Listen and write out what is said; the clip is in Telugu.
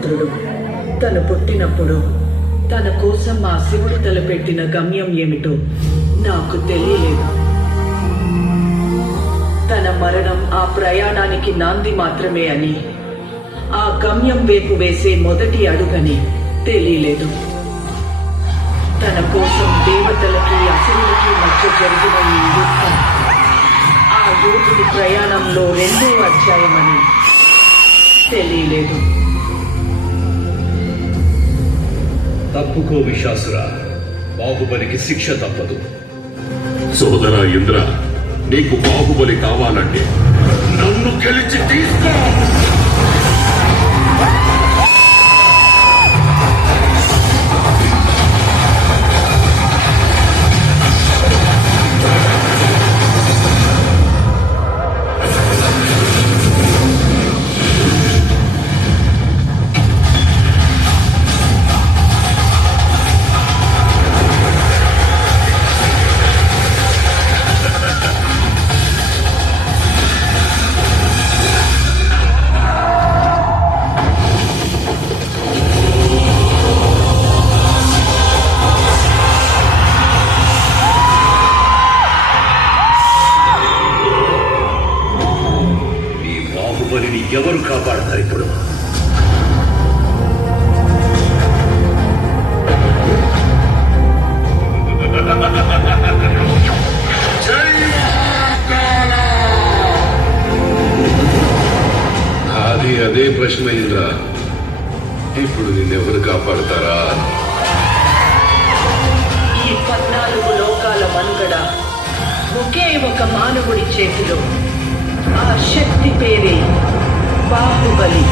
పుత్రుడు. తను పుట్టినప్పుడు తన కోసం ఆ శివుడు తలపెట్టిన గమ్యం ఏమిటో నాకు తెలియలేదు. తన మరణం ఆ ప్రయాణానికి నాంది మాత్రమే అని, ఆ గమ్యం వైపు వేసే మొదటి అడుగని తెలియలేదు. తన కోసం దేవతలకి అసురులకి మధ్య జరిగిన ఈ యుద్ధం ఆ యోధుడి ప్రయాణంలో రెండో అధ్యాయమని తెలియలేదు. తప్పుకో విశాసుర, బాహుబలికి శిక్ష తప్పదు. సోదర ఇంద్ర, నీకు బాహుబలి కావాలంటే నన్ను గెలిచి తీసుకో. బాహుబలిని ఎవరు కాపాడతారు ఇప్పుడు? అదే ప్రశ్న ఇంద్ర, ఇప్పుడు నిన్నెవరు కాపాడతారా? ఈ 14 లోకాల మనుగడ ఒకే ఒక మానవుడి చేతిలో. ఆ శక్తి పేరే బాహుబలి.